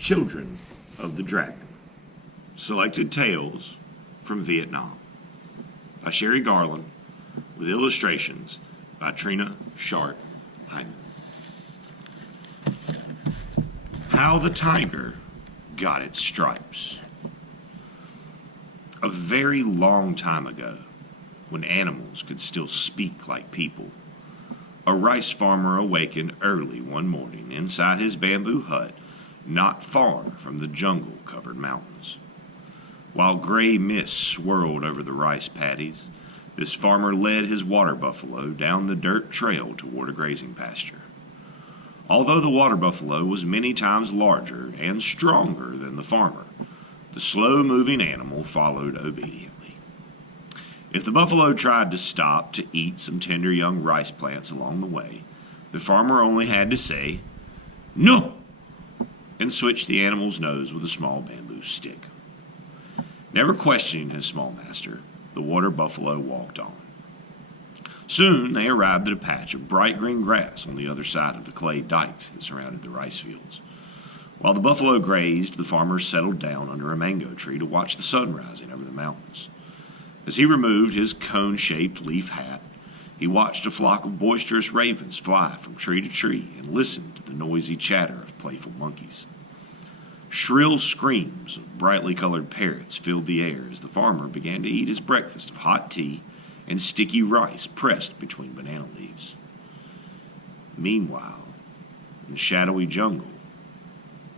Children of the Dragon. Selected Tales from Vietnam by Sherry Garland with illustrations by Trina Sharp Hyman. How the Tiger Got Its Stripes. A very long time ago, when animals could still speak like people, a rice farmer awakened early one morning inside his bamboo hut not far from the jungle-covered mountains. While gray mist swirled over the rice paddies, this farmer led his water buffalo down the dirt trail toward a grazing pasture. Although the water buffalo was many times larger and stronger than the farmer, the slow-moving animal followed obediently. If the buffalo tried to stop to eat some tender young rice plants along the way, the farmer only had to say, "No!" and switch the animal's nose with a small bamboo stick. Never questioning his small master, the water buffalo walked on. Soon they arrived at a patch of bright green grass on the other side of the clay dikes that surrounded the rice fields. While the buffalo grazed, the farmer settled down under a mango tree to watch the sun rising over the mountains. As he removed his cone-shaped leaf hat, he watched a flock of boisterous ravens fly from tree to tree and listened to the noisy chatter of playful monkeys. Shrill screams of brightly colored parrots filled the air as the farmer began to eat his breakfast of hot tea and sticky rice pressed between banana leaves. Meanwhile, in the shadowy jungle,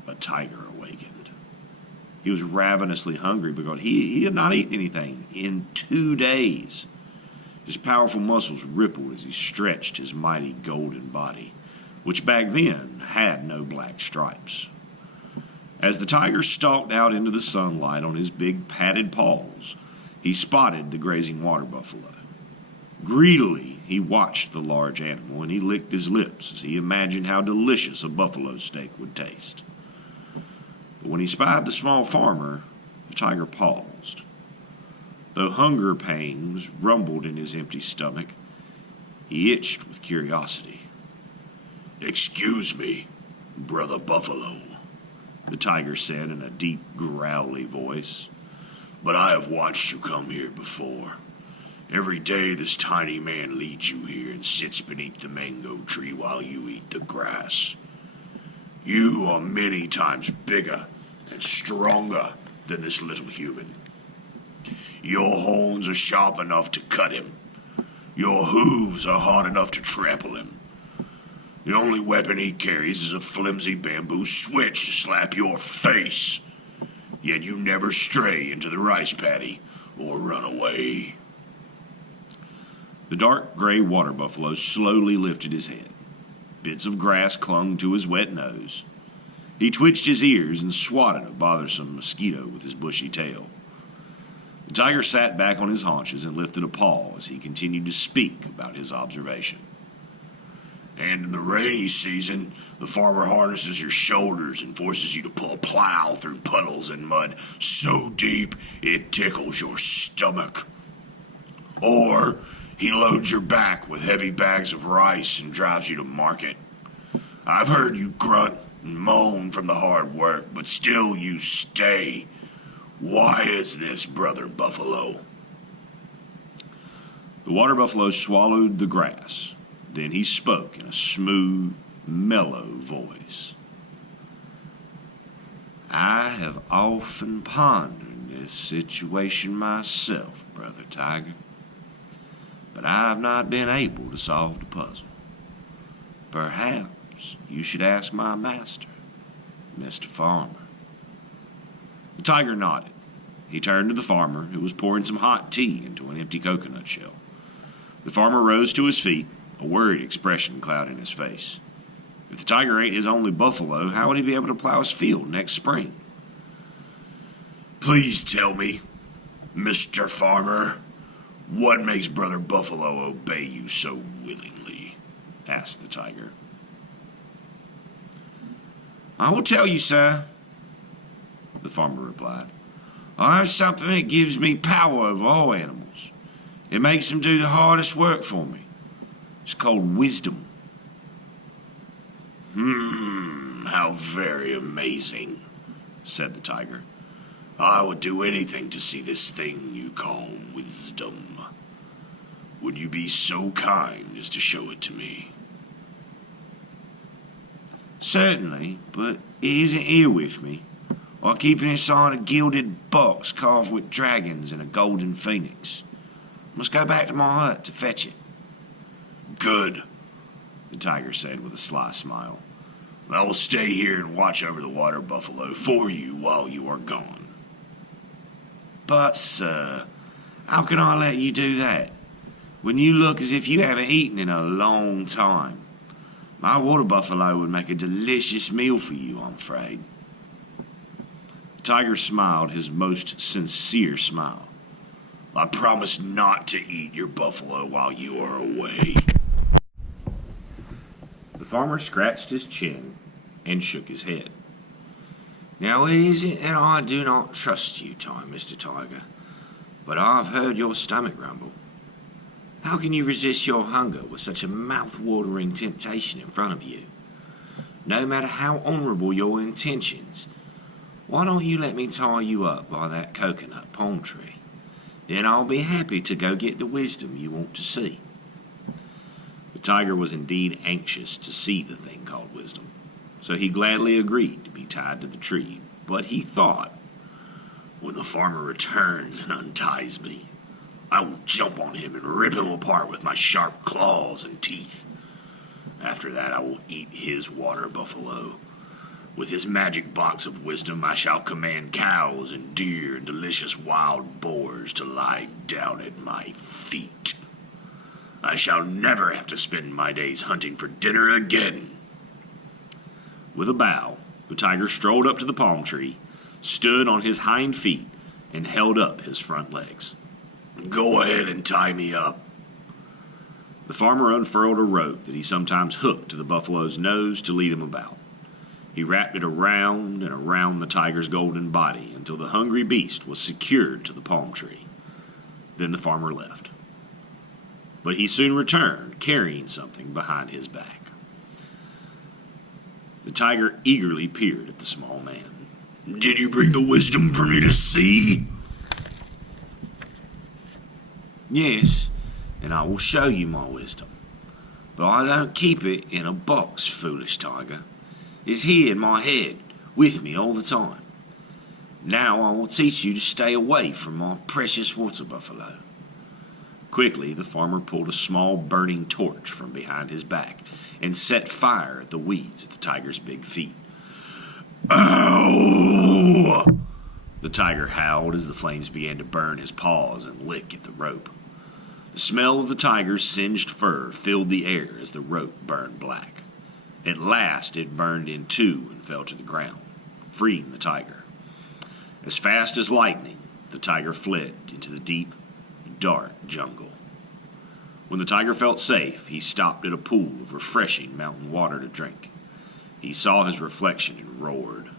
a tiger awakened. He was ravenously hungry because he had not eaten anything in 2 days. His powerful muscles rippled as he stretched his mighty golden body, which back then had no black stripes. As the tiger stalked out into the sunlight on his big padded paws, he spotted the grazing water buffalo. Greedily, he watched the large animal, and he licked his lips as he imagined how delicious a buffalo steak would taste. But when he spied the small farmer, the tiger paused. Though hunger pangs rumbled in his empty stomach, he itched with curiosity. "Excuse me, brother buffalo," the tiger said in a deep, growly voice, "but I have watched you come here before. Every day this tiny man leads you here and sits beneath the mango tree while you eat the grass. You are many times bigger and stronger than this little human. Your horns are sharp enough to cut him. Your hooves are hard enough to trample him. The only weapon he carries is a flimsy bamboo switch to slap your face. Yet you never stray into the rice paddy or run away." The dark gray water buffalo slowly lifted his head. Bits of grass clung to his wet nose. He twitched his ears and swatted a bothersome mosquito with his bushy tail. The tiger sat back on his haunches and lifted a paw as he continued to speak about his observation. "And in the rainy season, the farmer harnesses your shoulders and forces you to pull a plow through puddles and mud so deep it tickles your stomach. Or he loads your back with heavy bags of rice and drives you to market. I've heard you grunt and moan from the hard work, but still you stay. Why is this, brother buffalo?" The water buffalo swallowed the grass. Then he spoke in a smooth, mellow voice. "I have often pondered this situation myself, brother tiger, but I have not been able to solve the puzzle. Perhaps you should ask my master, Mr. Farmer." The tiger nodded. He turned to the farmer, who was pouring some hot tea into an empty coconut shell. The farmer rose to his feet, a worried expression clouding his face. If the tiger ate his only buffalo, how would he be able to plow his field next spring? "Please tell me, Mr. Farmer, what makes brother buffalo obey you so willingly?" asked the tiger. "I will tell you, sir," the farmer replied. "I have something that gives me power over all animals. It makes them do the hardest work for me. It's called wisdom." How very amazing," said the tiger. "I would do anything to see this thing you call wisdom. Would you be so kind as to show it to me?" "Certainly, but it isn't here with me. I keep it inside a gilded box carved with dragons and a golden phoenix. I must go back to my hut to fetch it." "Good," the tiger said with a sly smile. "I will stay here and watch over the water buffalo for you while you are gone." "But, sir, how can I let you do that, when you look as if you haven't eaten in a long time? My water buffalo would make a delicious meal for you, I'm afraid." The tiger smiled his most sincere smile. "I promise not to eat your buffalo while you are away." The farmer scratched his chin and shook his head. "Now it isn't that I do not trust you, Mr. Tiger, but I've heard your stomach rumble. How can you resist your hunger with such a mouth-watering temptation in front of you? No matter how honorable your intentions, why don't you let me tie you up by that coconut palm tree? Then I'll be happy to go get the wisdom you want to see." The tiger was indeed anxious to see the thing called wisdom, so he gladly agreed to be tied to the tree. But he thought, "When the farmer returns and unties me, I will jump on him and rip him apart with my sharp claws and teeth. After that I will eat his water buffalo. With his magic box of wisdom I shall command cows and deer and delicious wild boars to lie down at my feet. I shall never have to spend my days hunting for dinner again." With a bow, the tiger strolled up to the palm tree, stood on his hind feet, and held up his front legs. "Go ahead and tie me up." The farmer unfurled a rope that he sometimes hooked to the buffalo's nose to lead him about. He wrapped it around and around the tiger's golden body until the hungry beast was secured to the palm tree. Then the farmer left. But he soon returned, carrying something behind his back. The tiger eagerly peered at the small man. "Did you bring the wisdom for me to see?" "Yes, and I will show you my wisdom. But I don't keep it in a box, foolish tiger. It's here in my head, with me all the time. Now I will teach you to stay away from my precious water buffalo." Quickly, the farmer pulled a small burning torch from behind his back and set fire at the weeds at the tiger's big feet. "Ow!" The tiger howled as the flames began to burn his paws and lick at the rope. The smell of the tiger's singed fur filled the air as the rope burned black. At last it burned in two and fell to the ground, freeing the tiger. As fast as lightning, the tiger fled into the deep, dark jungle. When the tiger felt safe, he stopped at a pool of refreshing mountain water to drink. He saw his reflection and roared.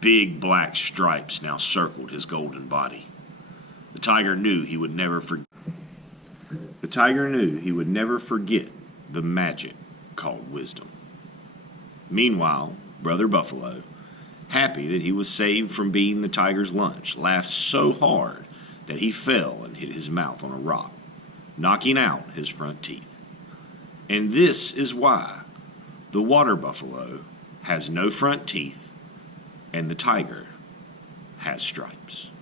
Big black stripes now circled his golden body. The tiger knew he would never forget the magic called wisdom. Meanwhile, Brother Buffalo, happy that he was saved from being the tiger's lunch, laughed so hard that he fell and hit his mouth on a rock, knocking out his front teeth. And this is why the water buffalo has no front teeth and the tiger has stripes.